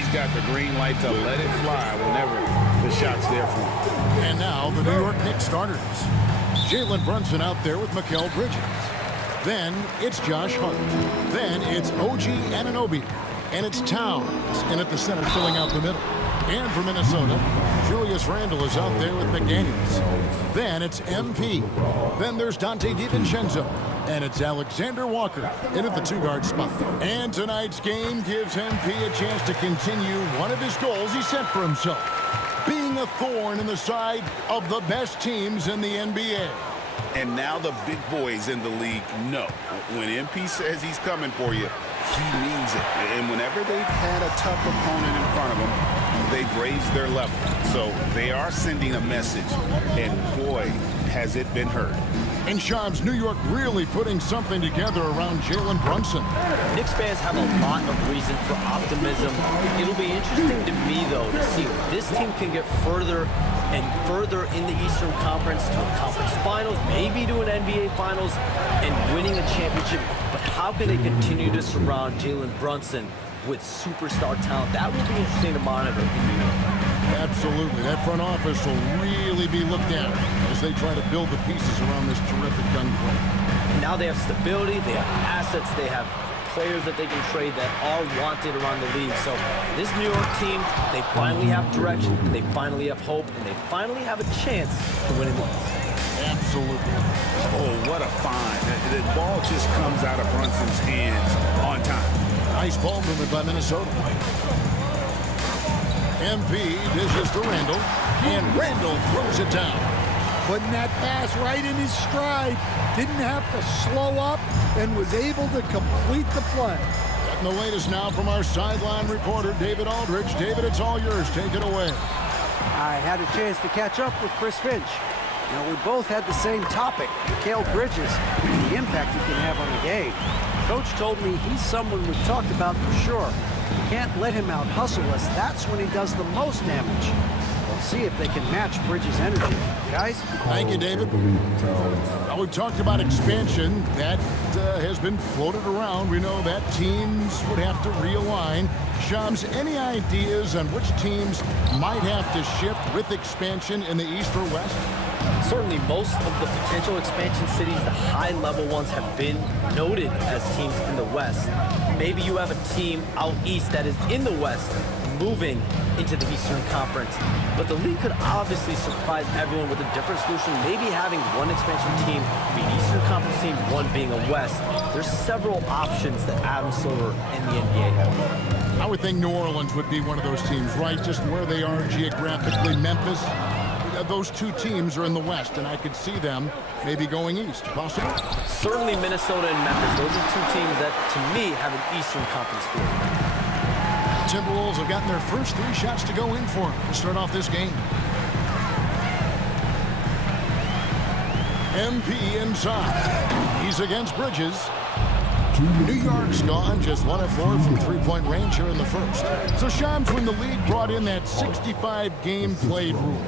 He's got the green light to let it fly whenever the shot's there for him. And now the New York Knicks starters. Jalen Brunson out there with Mikal Bridges. Then it's Josh Hart. Then it's OG Anunoby. And it's Towns in at the center filling out the middle. And for Minnesota, Julius Randle is out there with McDaniels. Then it's MP. Then there's Dante DiVincenzo. And it's Alexander Walker in at the two-guard spot. And tonight's game gives MP a chance to continue one of his goals he set for himself, being a thorn in the side of the best teams in the NBA. And now the big boys in the league know when MP says he's coming for you, he means it. And whenever they've had a tough opponent in front of them, they've raised their level. So they are sending a message, and boy, has it been heard. And Shams, New York really putting something together around Jalen Brunson. Knicks fans have a lot of reason for optimism. It'll be interesting to me, though, to see if this team can get further and further in the Eastern Conference to a conference finals, maybe to an NBA Finals, and winning a championship. But how can they continue to surround Jalen Brunson with superstar talent? That will be interesting to monitor in New York. Absolutely. That front office will really be looked at as they try to build the pieces around this terrific young player. And now they have stability, they have assets, they have players that they can trade that are wanted around the league. So this New York team, they finally have direction, they finally have hope, and they finally have a chance to win in the West. Absolutely. Oh, what a find. The ball just comes out of Brunson's hands on time. Nice ball movement by Minnesota. MP dishes to Randle, and Randle throws it down. Putting that pass right in his stride. Didn't have to slow up and was able to complete the play. Getting the latest now from our sideline reporter, David Aldridge. David, it's all yours. Take it away. I had a chance to catch up with Chris Finch. Now, we both had the same topic, Mikal Bridges, and the impact he can have on the game. Coach told me he's someone we've talked about for sure. You can't let him out-hustle us. That's when he does the most damage. We'll see if they can match Bridges' energy. Guys? Thank you, David. Well, we've talked about expansion. That has been floated around. We know that teams would have to realign. Shams, any ideas on which teams might have to shift with expansion in the East or West? Certainly most of the potential expansion cities, the high-level ones, have been noted as teams in the West. Maybe you have a team out east that is in the West moving into the Eastern Conference. But the league could obviously surprise everyone with a different solution. Maybe having one expansion team be an Eastern Conference team, one being a West. There's several options that Adam Silver and the NBA have. I would think New Orleans would be one of those teams, right? Just where they are geographically. Memphis. Those two teams are in the West, and I could see them maybe going east. Possible? Certainly Minnesota and Memphis. Those are two teams that, to me, have an Eastern Conference feel. Timberwolves have gotten their first 3 shots to go in for them to start off this game. MP inside. He's against Bridges. New York's gone just 1 of 4 from three-point range here in the first. So Shams, when the league brought in that 65 game played rule,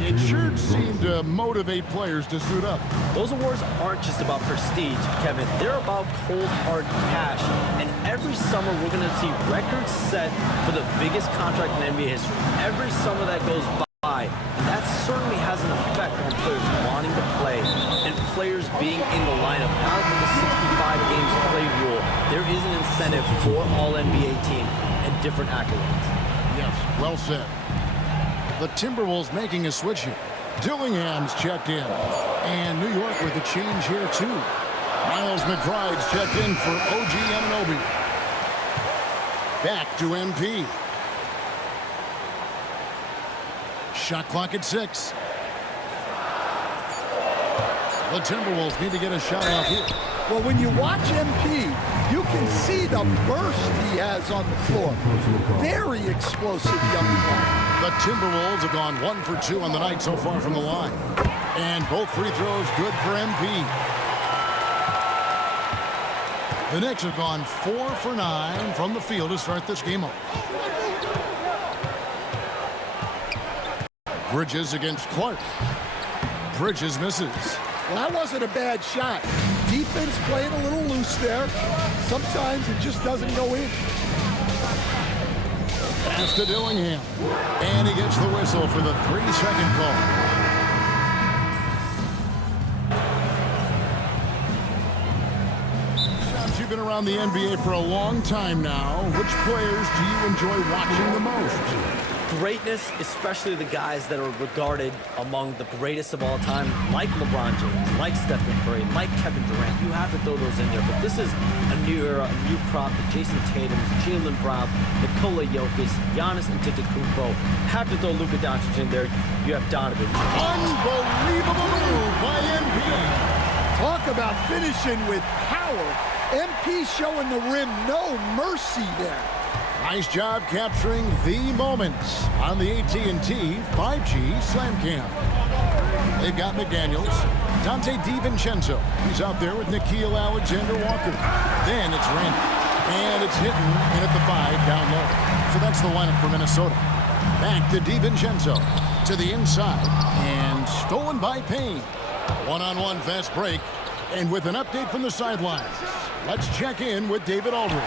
it sure seemed to motivate players to suit up. Those awards aren't just about prestige, Kevin. They're about cold, hard cash. And every summer, we're going to see records set for the biggest contract in NBA history. Every summer that goes by, and that certainly has an effect on players wanting to play and players being in the lineup. Now with the 65 games play rule, there is an incentive for all NBA team and different accolades. Yes, well said. The Timberwolves making a switch here. Dillingham's checked in. And New York with a change here, too. Miles McBride's checked in for OG Anunoby. Back to MP. Shot clock at 6. The Timberwolves need to get a shot off here. Well, when you watch MP, you can see the burst he has on the floor. Very explosive young man. The Timberwolves have gone 1 for 2 on the night so far from the line. And both free throws good for MP. The Knicks have gone 4 for 9 from the field to start this game off. Bridges against Clark. Bridges misses. Well, that wasn't a bad shot. Defense playing a little loose there. Sometimes it just doesn't go in. Pass to Dillingham. And he gets the whistle for the 3-second call. You've been around the NBA for a long time now. Which players do you enjoy watching the most? Greatness, especially the guys that are regarded among the greatest of all time, like LeBron James, like Stephen Curry, like Kevin Durant. You have to throw those in there. But this is a new era, a new crop. The Jason Tatums, Jaylen Browns, Nikola Jokic, Giannis Antetokounmpo. Have to throw Luka Doncic in there. You have Donovan. Unbelievable move by MP. Talk about finishing with power. MP showing the rim no mercy there. Nice job capturing the moments on the AT&T 5G Slam Cam. They've got McDaniels, Dante DiVincenzo. He's out there with Nickeil Alexander-Walker. Then it's Randall. And it's Hitton in at the 5 down low. So that's the lineup for Minnesota. Back to DiVincenzo to the inside. And stolen by Payne. One-on-one fast break. And with an update from the sidelines, let's check in with David Aldridge.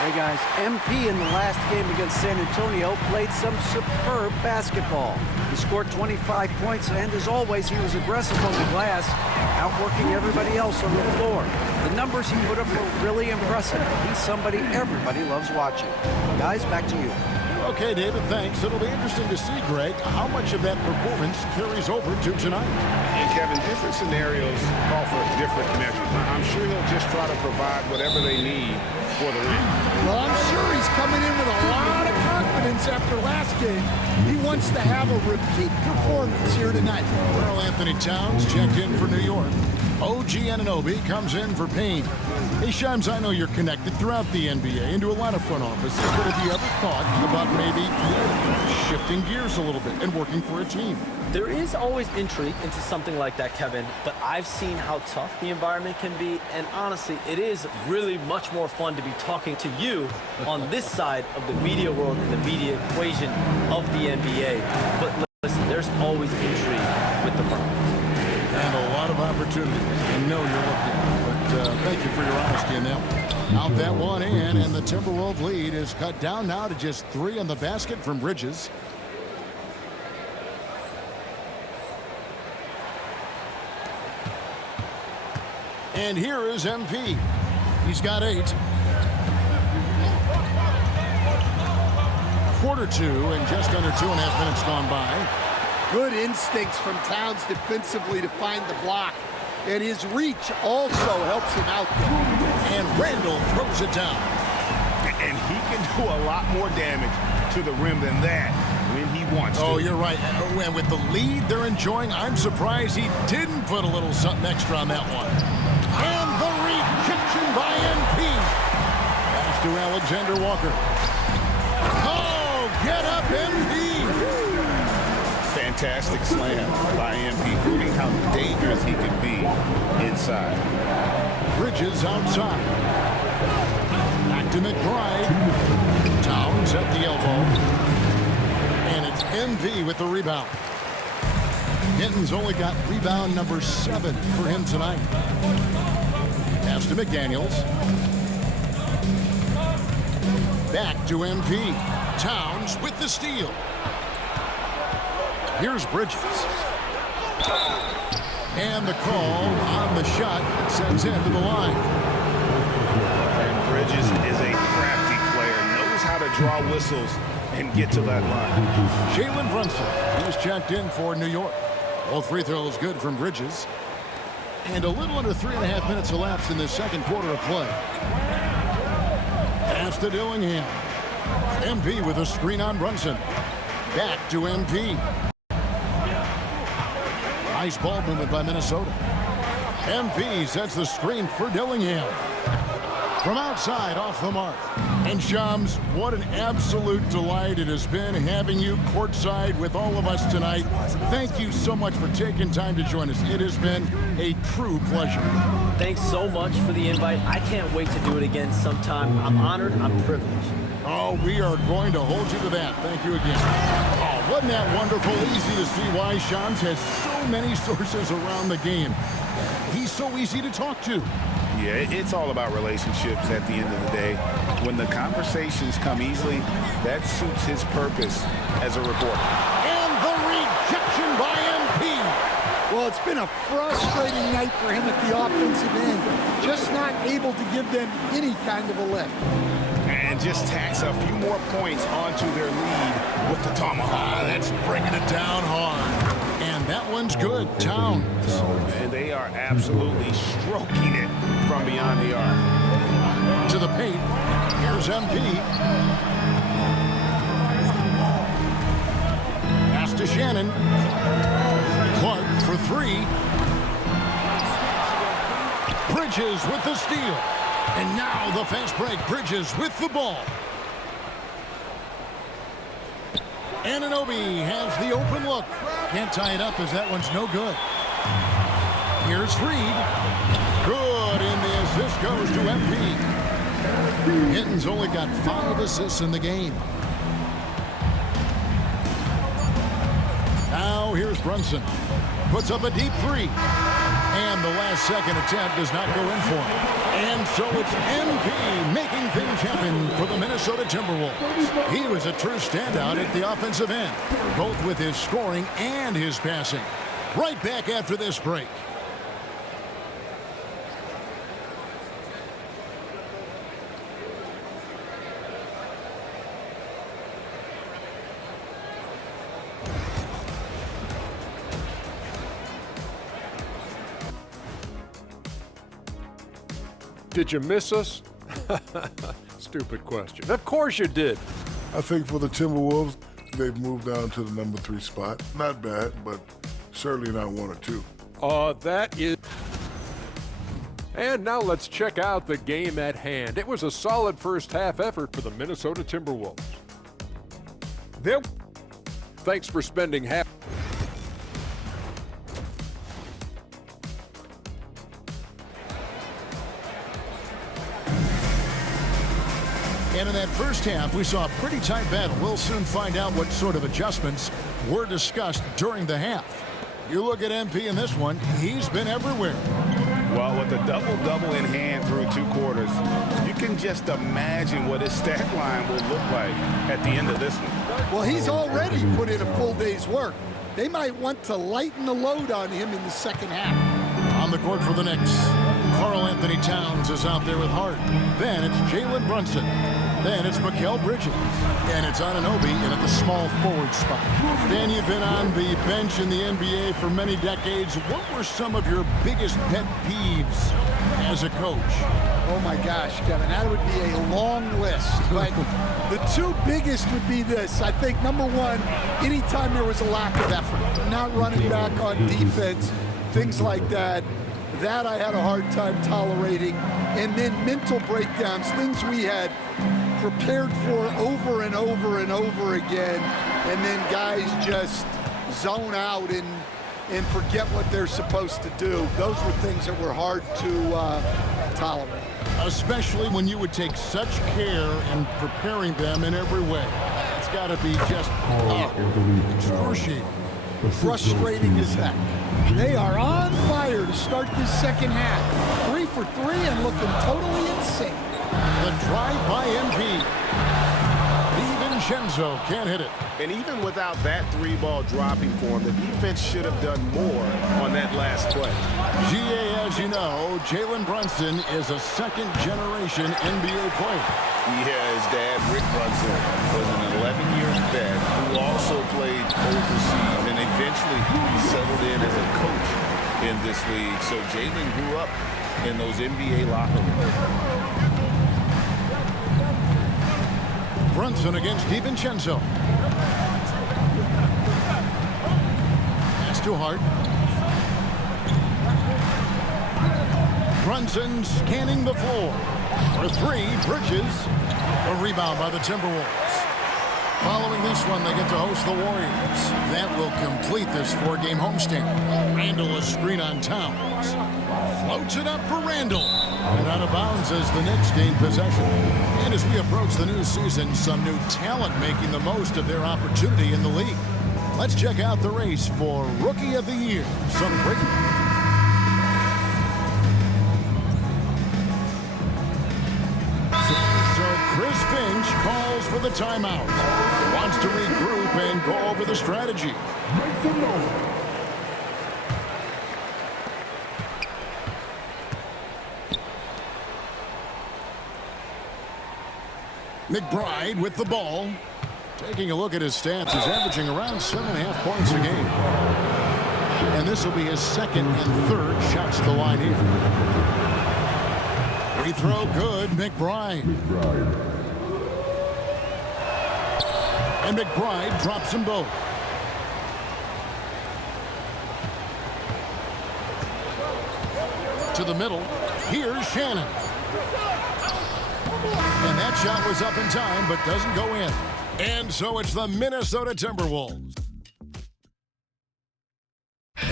Hey guys, MP in the last game against San Antonio played some superb basketball. He scored 25 points, and as always, he was aggressive on the glass, outworking everybody else on the floor. The numbers he put up were really impressive. He's somebody everybody loves watching. Guys, back to you. Okay, David, thanks. It'll be interesting to see, Greg, how much of that performance carries over to tonight. And Kevin, different scenarios call for different measures. I'm sure he'll just try to provide whatever they need for the win. Well, I'm sure he's coming in with a lot of confidence after last game. He wants to have a repeat performance here tonight. Karl Anthony Towns checked in for New York. OG Anunoby comes in for Payne. Hey, Shams, I know you're connected throughout the NBA into a lot of front offices, but have you ever thought about maybe shifting gears a little bit and working for a team? There is always intrigue into something like that, Kevin, but I've seen how tough the environment can be, and honestly, it is really much more fun to be talking to you on this side of the media world and the media equation of the NBA. But listen, there's always intrigue with the front office. And a lot of opportunities. I know you're looking, but thank you for your honesty in that one. Out that one in, and the Timberwolves lead is cut down now to just 3 on the basket from Bridges. And here is MP. He's got 8. Quarter 2 and just under 2.5 minutes gone by. Good instincts from Towns defensively to find the block. And his reach also helps him out there. And Randall throws it down. And he can do a lot more damage to the rim than that when he wants to. Oh, you're right. And with the lead they're enjoying, I'm surprised he didn't put a little something extra on that one. And the rejection by MP. Pass to Alexander-Walker. Oh, get up, MP. Fantastic slam by MP, proving how dangerous he can be inside. Bridges outside. Back to McBride. Towns at the elbow. And it's MV with the rebound. Hinton's only got rebound number 7 for him tonight. Pass to McDaniels. Back to MP. Towns with the steal. Here's Bridges. And the call on the shot sends him to the line. And Bridges is a crafty player, knows how to draw whistles and get to that line. Jalen Brunson, he was checked in for New York. All free throws good from Bridges. And a little under 3.5 minutes elapsed in the second quarter of play. Pass to Dillingham. MP with a screen on Brunson. Back to MP. Nice ball movement by Minnesota. MP sets the screen for Dillingham. From outside, off the mark. And Shams, what an absolute delight it has been having you courtside with all of us tonight. Thank you so much for taking time to join us. It has been a true pleasure. Thanks so much for the invite. I can't wait to do it again sometime. I'm honored. I'm privileged. Oh, we are going to hold you to that. Thank you again. Oh, wasn't that wonderful? Easy to see why Shams has so many sources around the game. He's so easy to talk to. Yeah, it's all about relationships at the end of the day. When the conversations come easily, that suits his purpose as a reporter. And the rejection by MP. Well, it's been a frustrating night for him at the offensive end. Just not able to give them any kind of a lift. And just tacks a few more points onto their lead with the tomahawk. That's bringing it down hard. And that one's good. Towns. And they are absolutely stroking it from beyond the arc. To the paint. Here's MP. Pass to Shannon. Clark for three. Bridges with the steal. And now the fast break. Bridges with the ball. Anunoby has the open look. Can't tie it up as that one's no good. Here's Reed. Good, and the assist goes to MP. Hinton's only got 5 assists in the game. Now here's Brunson. Puts up a deep three. And the last second attempt does not go in for him. And so it's MP making things happen for the Minnesota Timberwolves. He was a true standout at the offensive end, both with his scoring and his passing. Right back after this break. Did you miss us? Stupid question. Of course you did. I think for the Timberwolves, they've moved down to the number 3 spot. Not bad, but certainly not 1 or 2. That is... And now let's check out the game at hand. It was a solid first half effort for the Minnesota Timberwolves. Thanks for spending half... And in that first half, we saw a pretty tight battle. We'll soon find out what sort of adjustments were discussed during the half. You look at MP in this one, he's been everywhere. Well, with a double-double in hand through 2 quarters, you can just imagine what his stat line will look like at the end of this one. Well, he's already put in a full day's work. They might want to lighten the load on him in the second half. On the court for the Knicks, Karl Anthony Towns is out there with Hart. Then it's Jalen Brunson. Then it's Mikal Bridges. And it's Anunoby in at the small forward spot. Dan, you've been on the bench in the NBA for many decades. What were some of your biggest pet peeves as a coach? Oh my gosh, Kevin, that would be a long list. But the 2 biggest would be this. I think number 1, anytime there was a lack of effort, not running back on defense, things like that. That I had a hard time tolerating. And then mental breakdowns, things we had prepared for over and over and over again. And then guys just zone out and forget what they're supposed to do. Those were things that were hard to tolerate. Especially when you would take such care in preparing them in every way. It's got to be just excruciating. Frustrating as heck. They are on fire to start this second half. 3 for 3 and looking totally insane. The drive by MP. DiVincenzo can't hit it. And even without that 3-ball dropping for him, the defense should have done more on that last play. GA, as you know, Jalen Brunson is a second-generation NBA player. Yeah, his dad, Rick Brunson, was an 11-year vet who also played overseas, and eventually he settled in as a coach in this league. So Jalen grew up in those NBA locker rooms. Brunson against DiVincenzo. Pass to Hart. Brunson scanning the floor. For 3, Bridges. A rebound by the Timberwolves. Following this one, they get to host the Warriors. That will complete this 4-game homestand. Randall a screen on Towns. Floats it up for Randall. And out of bounds as the Knicks gain possession. And as we approach the new season, some new talent making the most of their opportunity in the league. Let's check out the race for Rookie of the Year. Some great... Finch calls for the timeout. Wants to regroup and go over the strategy. McBride with the ball. Taking a look at his stats, he's averaging around 7.5 points a game. And this will be his second and third shots to the line here. Free throw good, McBride. And McBride drops them both. To the middle. Here's Shannon. And that shot was up in time, but doesn't go in. And so it's the Minnesota Timberwolves.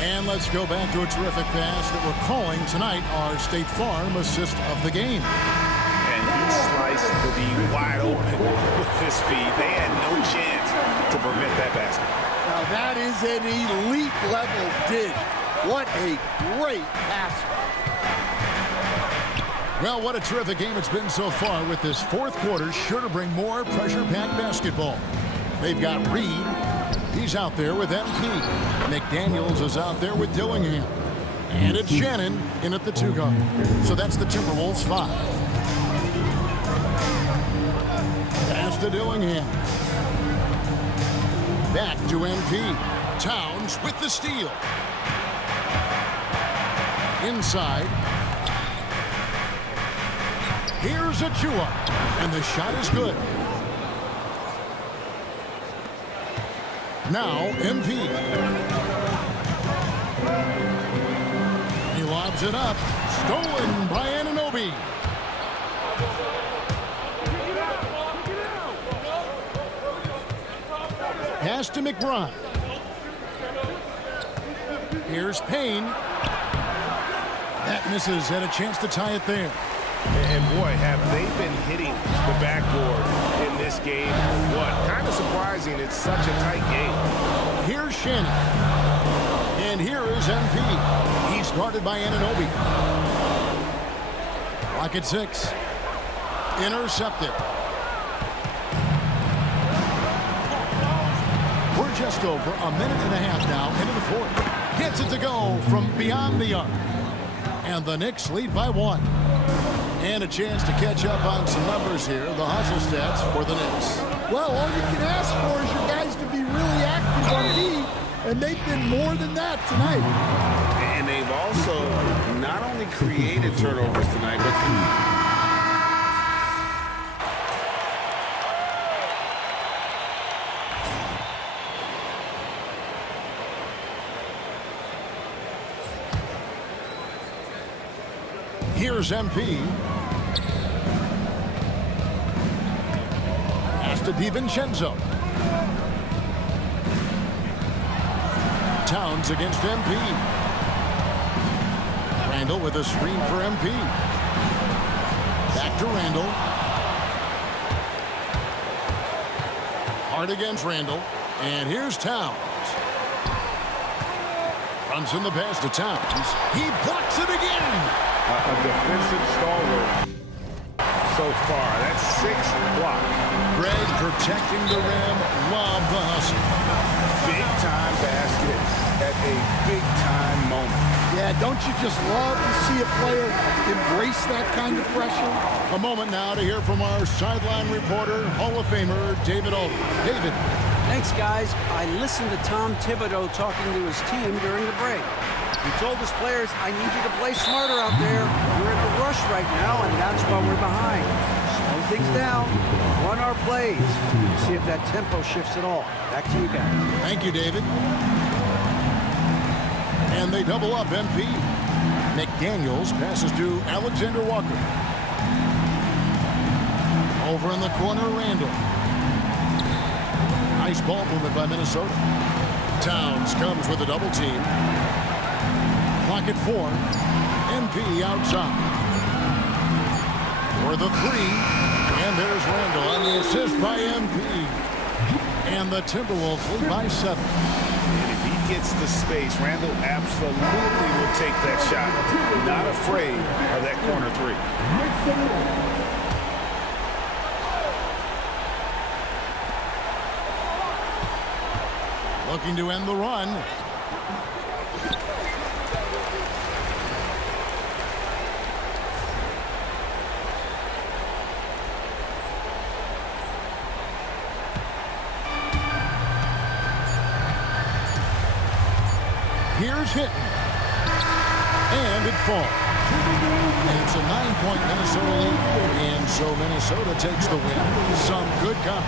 And let's go back to a terrific pass that we're calling tonight our State Farm assist of the game. And he sliced the D wide open with his feet. They had no chance to prevent that basket. Now that is an elite level dish. What a great pass. Well, what a terrific game it's been so far, with this fourth quarter sure to bring more pressure-packed basketball. They've got Reed. He's out there with MP. McDaniels is out there with Dillingham. And it's Shannon in at the 2 guard. So that's the Timberwolves 5. Pass to Dillingham. Back to MP. Towns with the steal. Inside. Here's Achua, and the shot is good. Now, MP. He lobs it up. Stolen by Anunoby. Pass to McBride. Here's Payne. That misses. Had a chance to tie it there. And boy, have they been hitting the backboard in this game. What? Kind of surprising. It's such a tight game. Here's Shannon. And here is MP. He's guarded by Anunoby. Clock at 6. Intercepted. We're just over a minute and a half now into the fourth. Gets it to go from beyond the arc. And the Knicks lead by 1. And a chance to catch up on some numbers here. The hustle stats for the Knicks. Well, all you can ask for is your guys to be really active on D, and they've been more than that tonight. And they've also not only created turnovers tonight, but here's MP. Pass to DiVincenzo. Towns against MP. Randall with a screen for MP. Back to Randall. Hard against Randall. And here's Towns. Runs in the pass to Towns. He blocks it again. a defensive stalwart so far. That's 6 blocks. Greg protecting the rim. Love the hustle. Big-time basket at a big-time moment. Yeah, don't you just love to see a player embrace that kind of pressure? A moment now to hear from our sideline reporter, Hall of Famer David Alden. David. Thanks, guys. I listened to Tom Thibodeau talking to his team during the break. He told his players, I need you to play smarter out there. We're in a rush right now, and that's why we're behind. Slow things down, run our plays, see if that tempo shifts at all. Back to you guys. Thank you, David. And they double up MP. McDaniels passes to Alexander Walker. Over in the corner, Randall. Nice ball movement by Minnesota. Towns comes with a double team. Clock at 4. MP outside. For the 3. And there's Randall on the assist by MP. And the Timberwolves lead by 7. And if he gets the space, Randall absolutely will take that shot. Not afraid of that corner 3. Looking to end the run. Here's Hinton. And it falls. And it's a 9-point Minnesota lead. And so Minnesota takes the win. Some good competition.